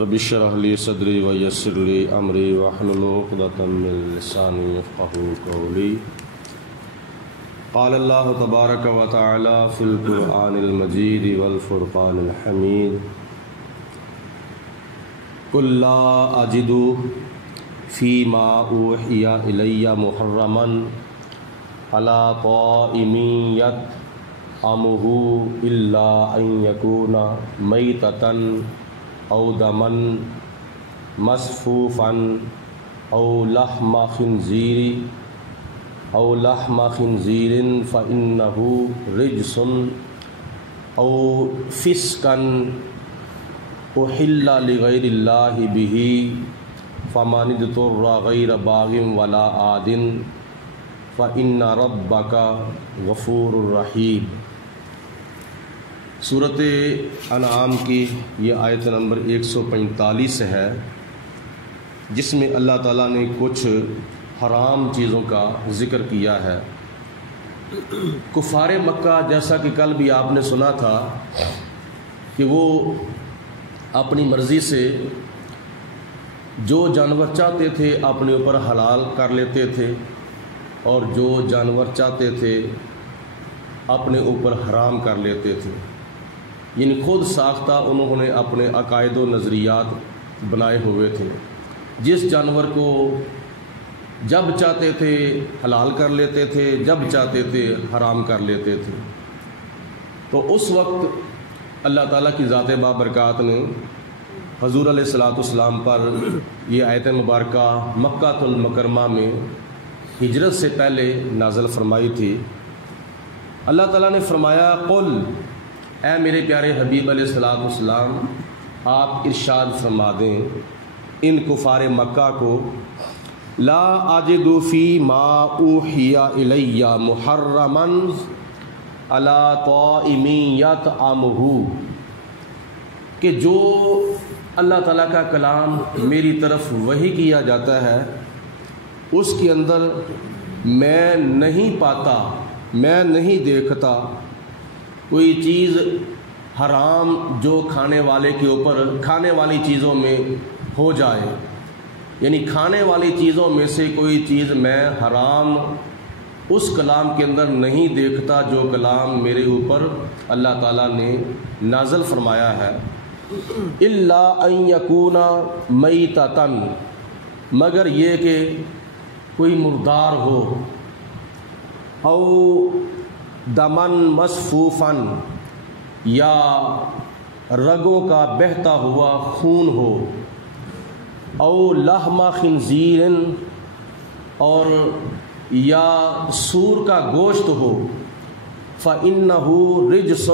رب اشرح لي صدري ويسر لي امري واحلل عقدة من لساني يفقهوا قولي. قال الله تبارك وتعالى في القرآن المجيد والفرقان الحميد: قل لا أجد فيما أوحي إلي محرما على طائم يطعمه إلا أن يكون ميتة أو دما مسفوفا أو لحم خنزير فإنه رجس أو فسقا أحل لغير الله به فمن اضطر غير باغ ولا عاد فإن ربك غفور رحيم. سورۃ انعام کی یہ آیت نمبر 145 ہے، جس میں اللہ تعالیٰ نے کچھ حرام چیزوں کا ذکر کیا ہے. کفار مکہ، جیسا کہ کل بھی آپ نے سنا تھا کہ وہ اپنی مرضی سے جو جانور چاہتے تھے اپنے اوپر حلال کر لیتے تھے، اور جو جانور چاہتے تھے اپنے اوپر حرام کر لیتے تھے. یعنی خود ساختہ انہوں نے اپنے عقائد و نظریات بنائے ہوئے تھے. جس جانور کو جب چاہتے تھے حلال کر لیتے تھے، جب چاہتے تھے حرام کر لیتے تھے. تو اس وقت اللہ تعالیٰ کی ذات بابرکات نے حضور علیہ الصلوۃ والسلام پر یہ آیت مبارکہ مکہ المکرمہ میں ہجرت سے پہلے نازل فرمائی تھی. اللہ تعالیٰ نے فرمایا: قل، اے میرے پیارے حبیب علیہ الصلوۃ والسلام، آپ ارشاد فرما دیں ان کفار مکہ کو، لا اجد فی ما اوحی الی محرما علی طائم یطعمہ، کہ جو اللہ تعالیٰ کا کلام میری طرف وحی کیا جاتا ہے اس کے اندر میں نہیں پاتا، میں نہیں دیکھتا کوئی چیز حرام جو کھانے والے کے اوپر کھانے والی چیزوں میں ہو جائے. یعنی کھانے والی چیزوں میں سے کوئی چیز میں حرام اس کلام کے اندر نہیں دیکھتا جو کلام میرے اوپر اللہ تعالیٰ نے نازل فرمایا ہے. الا ان یکون میتۃ، مگر یہ کہ کوئی مردار ہو، او دمن مصفوفن، یا رگوں کا بہتا ہوا خون ہو، او لحم خنزیر، اور یا سور کا گوشت ہو، فإنہ رجس،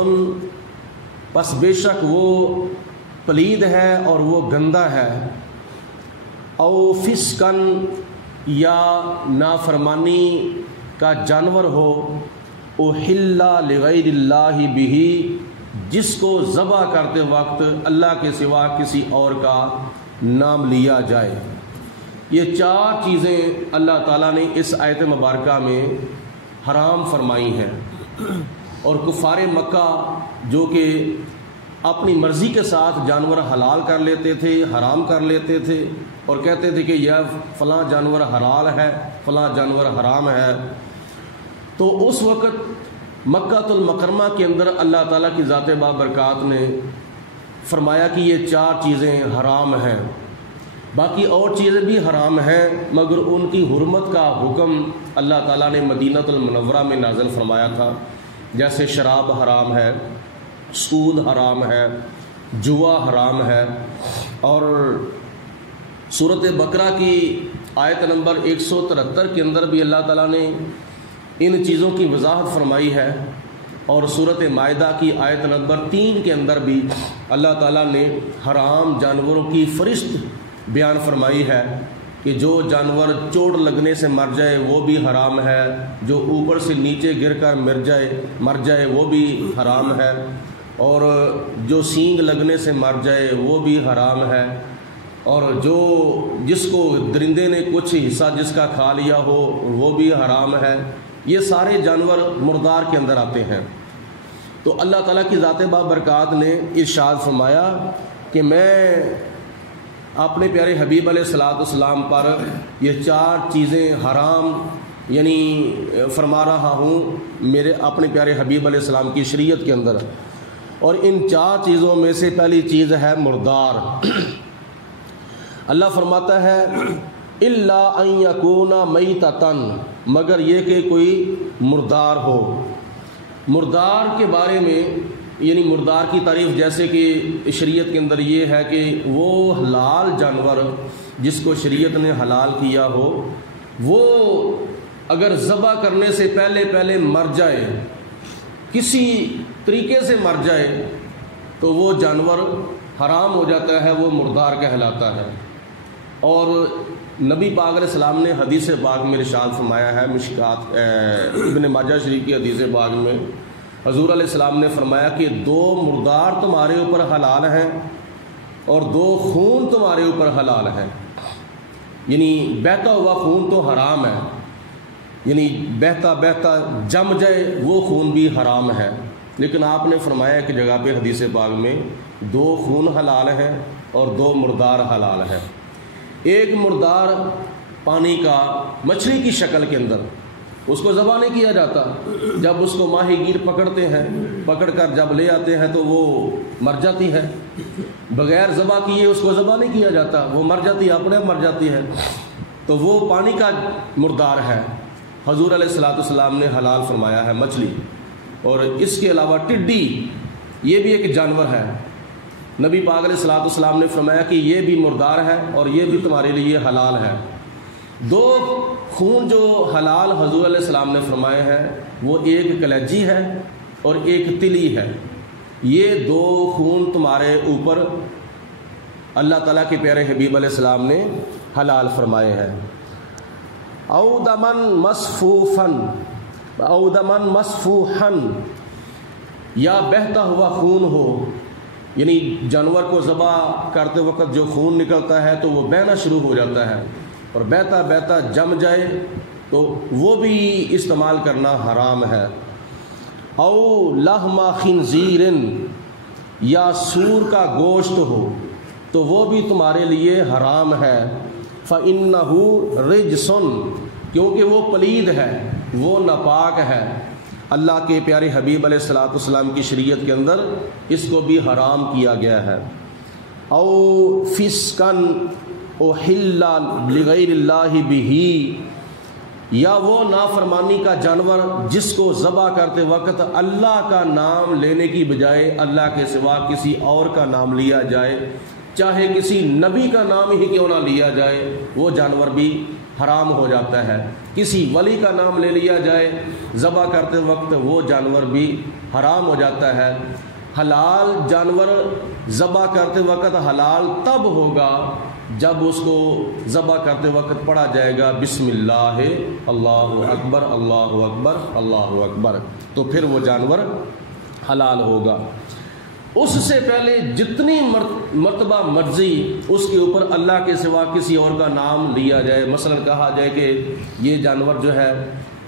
پس بے شک وہ پلید ہے اور وہ گندہ ہے، او فسقن، یا نافرمانی کا جانور ہو، احل لغیر اللہ بہ، جس کو ذبح کرتے وقت اللہ کے سوا کسی اور کا نام لیا جائے. یہ چار چیزیں اللہ تعالیٰ نے اس آیت مبارکہ میں حرام فرمائی ہیں. اور کفار مکہ جو کہ اپنی مرضی کے ساتھ جانور حلال کر لیتے تھے، حرام کر لیتے تھے، اور کہتے تھے کہ یہ فلاں جانور حلال ہے، فلاں جانور حرام ہے. تو اس وقت مکہ المکرمہ کے اندر اللہ تعالیٰ کی ذات بابرکات نے فرمایا کہ یہ چار چیزیں حرام ہیں. باقی اور چیزیں بھی حرام ہیں، مگر ان کی حرمت کا حکم اللہ تعالیٰ نے مدینہ المنورہ میں نازل فرمایا تھا. جیسے شراب حرام ہے، سود حرام ہے، جوا حرام ہے. اور سورۃ بقرہ کی آیت نمبر 173 کے اندر بھی اللہ تعالیٰ نے ان چیزوں کی وضاحت فرمائی ہے. اور سورۃ مائدہ کی آیت نمبر 3 کے اندر بھی اللہ تعالیٰ نے حرام جانوروں کی فہرست بیان فرمائی ہے کہ جو جانور چوٹ لگنے سے مر جائے وہ بھی حرام ہے، جو اوپر سے نیچے گر کر مر جائے وہ بھی حرام ہے، اور جو سینگ لگنے سے مر جائے وہ بھی حرام ہے، اور جس کو درندے نے کچھ حصہ جس کا کھا لیا ہو وہ بھی حرام ہے. یہ سارے جانور مردار کے اندر آتے ہیں. تو اللہ تعالیٰ کی ذات بابرکات نے ارشاد فرمایا کہ میں اپنے پیارے حبیب علیہ الصلوۃ والسلام پر یہ 4 چیزیں حرام یعنی فرما رہا ہوں میرے اپنے پیارے حبیب علیہ السلام کی شریعت کے اندر، اور ان 4 چیزوں میں سے پہلی چیز ہے مردار۔ اللہ فرماتا ہے الا ان یکون میتۃ، مگر یہ کہ کوئی مردار ہو۔ مردار کے بارے میں یعنی مردار کی تعریف جیسے کہ شریعت کے اندر یہ ہے کہ وہ حلال جانور جس کو شریعت نے حلال کیا ہو، وہ اگر ذبح کرنے سے پہلے مر جائے، کسی طریقے سے مر جائے، تو وہ جانور حرام ہو جاتا ہے، وہ مردار کہلاتا ہے۔ اور نبی پاک علیہ السلام نے حدیث پاک میں ارشاد فرمایا ہے، مشکات ابن ماجہ شریف کی حدیث پاک میں حضور علیہ السلام نے فرمایا کہ 2 مردار تمہارے اوپر حلال ہیں اور 2 خون تمہارے اوپر حلال ہیں۔ یعنی بہتا ہوا خون تو حرام ہے، یعنی بہتا جم جائے وہ خون بھی حرام ہے، لیکن آپ نے فرمایا کہ جگہ پہ حدیث پاک میں 2 خون حلال ہیں اور 2 مردار حلال ہیں۔ ایک مردار پانی کا مچھلی کی شکل کے اندر، اس کو ذبح نہیں کیا جاتا، جب اس کو ماہی گیر پکڑتے ہیں، پکڑ کر جب لے آتے ہیں تو وہ مر جاتی ہے، بغیر ذبح کیے اس کو ذبح نہیں کیا جاتا، وہ مر جاتی ہے، اپنے مر جاتی ہے، تو وہ پانی کا مردار ہے۔ حضور علیہ الصلوۃ والسلام نے حلال فرمایا ہے مچھلی، اور اس کے علاوہ ٹڈی یہ بھی ایک جانور ہے، نبی پاک علیہ الصلوۃ والسلام نے فرمایا کہ یہ بھی مردار ہے اور یہ بھی تمہارے لیے حلال ہے۔ 2 خون جو حلال حضور علیہ السلام نے فرمائے ہیں وہ ایک کلیجی ہے اور ایک تلی ہے، یہ 2 خون تمہارے اوپر اللہ تعالیٰ کے پیارے حبیب علیہ السلام نے حلال فرمائے ہیں۔ او دمن مسفوحن، یا بہتا ہوا خون ہو، یعنی جانور کو ذبح کرتے وقت جو خون نکلتا ہے تو وہ بہنا شروع ہو جاتا ہے، اور بہتا جم جائے تو وہ بھی استعمال کرنا حرام ہے۔ او لحم خنزیر، یا سور کا گوشت ہو تو وہ بھی تمہارے لیے حرام ہے۔ فَإِنَّهُ رِجْسٌ، کیونکہ وہ پلید ہے، وہ ناپاک ہے۔ اللہ کے پیارے حبیب علیہ الصلوۃ والسلام کی شریعت کے اندر اس کو بھی حرام کیا گیا ہے۔ او فسقن احل لغیر اللہ بہ، یا وہ نافرمانی کا جانور جس کو ذبح کرتے وقت اللہ کا نام لینے کی بجائے اللہ کے سوا کسی اور کا نام لیا جائے، چاہے کسی نبی کا نام ہی کیوں نہ لیا جائے، وہ جانور بھی حرام ہو جاتا ہے۔ کسی ولی کا نام لے لیا جائے ذبح کرتے وقت، وہ جانور بھی حرام ہو جاتا ہے۔ حلال جانور ذبح کرتے وقت حلال تب ہوگا جب اس کو ذبح کرتے وقت پڑھا جائے گا بسم اللہ اللہ اکبر اللہ اکبر اللہ اکبر، تو پھر وہ جانور حلال ہوگا۔ اس سے پہلے جتنی مرتبہ مرضی اس کے اوپر اللہ کے سوا کسی اور کا نام لیا جائے، مثلا کہا جائے کہ یہ جانور جو ہے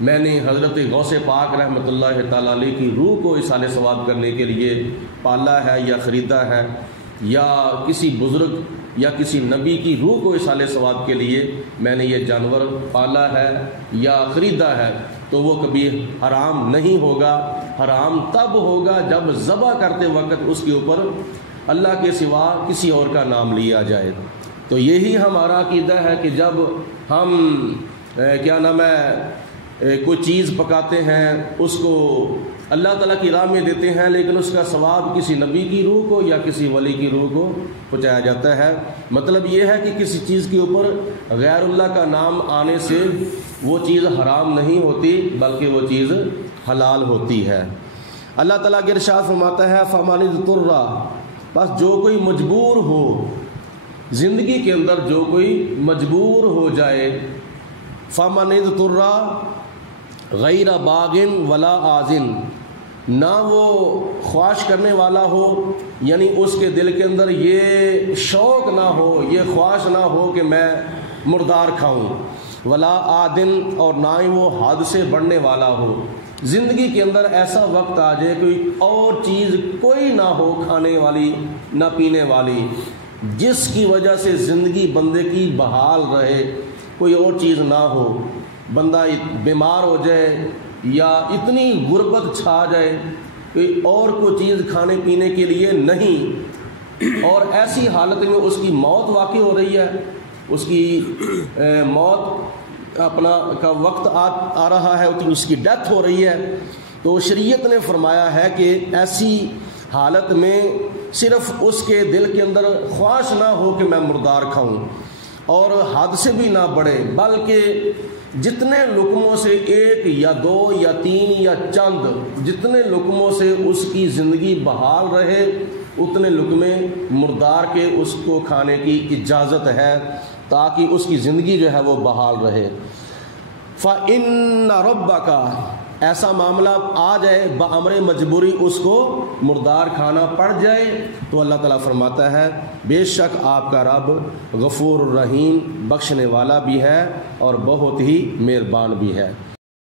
میں نے حضرت غوث پاک رحمۃ اللہ تعالیٰ علیہ کی روح کو اصال ثواب کرنے کے لیے پالا ہے یا خریدا ہے، یا کسی بزرگ یا کسی نبی کی روح کو اصال ثواب کے لیے میں نے یہ جانور پالا ہے یا خریدا ہے، تو وہ کبھی حرام نہیں ہوگا۔ حرام تب ہوگا جب ذبح کرتے وقت اس کے اوپر اللہ کے سوا کسی اور کا نام لیا جائے۔ تو یہی ہمارا عقیدہ ہے کہ جب ہم کوئی چیز پکاتے ہیں، اس کو اللہ تعالیٰ کی راہ میں دیتے ہیں، لیکن اس کا ثواب کسی نبی کی روح کو یا کسی ولی کی روح کو پہنچایا جاتا ہے۔ مطلب یہ ہے کہ کسی چیز کے اوپر غیر اللہ کا نام آنے سے وہ چیز حرام نہیں ہوتی بلکہ وہ چیز حلال ہوتی ہے۔ اللہ تعالیٰ کے ارشاد فرماتا ہے فَمَنِ اضْطُرَّ، بس جو کوئی مجبور ہو، زندگی کے اندر جو کوئی مجبور ہو جائے، فَمَنِ اضْطُرَّ غیر باغن ولا آذن، نہ وہ خواہش کرنے والا ہو، یعنی اس کے دل کے اندر یہ شوق نہ ہو، یہ خواہش نہ ہو کہ میں مردار کھاؤں، ولا آدن، اور نہ ہی وہ حد سے بڑھنے والا ہو۔ زندگی کے اندر ایسا وقت آ جائے کوئی اور چیز کوئی نہ ہو کھانے والی نہ پینے والی، جس کی وجہ سے زندگی بندے کی بحال رہے، کوئی اور چیز نہ ہو، بندہ بیمار ہو جائے یا اتنی غربت چھا جائے کہ اور کوئی چیز کھانے پینے کے لیے نہیں، اور ایسی حالت میں اس کی موت واقع ہو رہی ہے، اس کی موت اپنا کا وقت آ رہا ہے، اس کی ڈیتھ ہو رہی ہے، تو شریعت نے فرمایا ہے کہ ایسی حالت میں صرف اس کے دل کے اندر خواہش نہ ہو کہ میں مردار کھاؤں، اور حد سے بھی نہ بڑھے، بلکہ جتنے لقموں سے ایک یا دو یا تین یا چند، جتنے لقموں سے اس کی زندگی بحال رہے اتنے لقمے مردار کے اس کو کھانے کی اجازت ہے، تاکہ اس کی زندگی جو ہے وہ بحال رہے۔ فَإِنَّ رَبَّكَ، ایسا معاملہ آ جائے بامر مجبوری اس کو مردار کھانا پڑ جائے، تو اللہ تعالیٰ فرماتا ہے بے شک آپ کا رب غفور الرحیم، بخشنے والا بھی ہے اور بہت ہی مہربان بھی ہے۔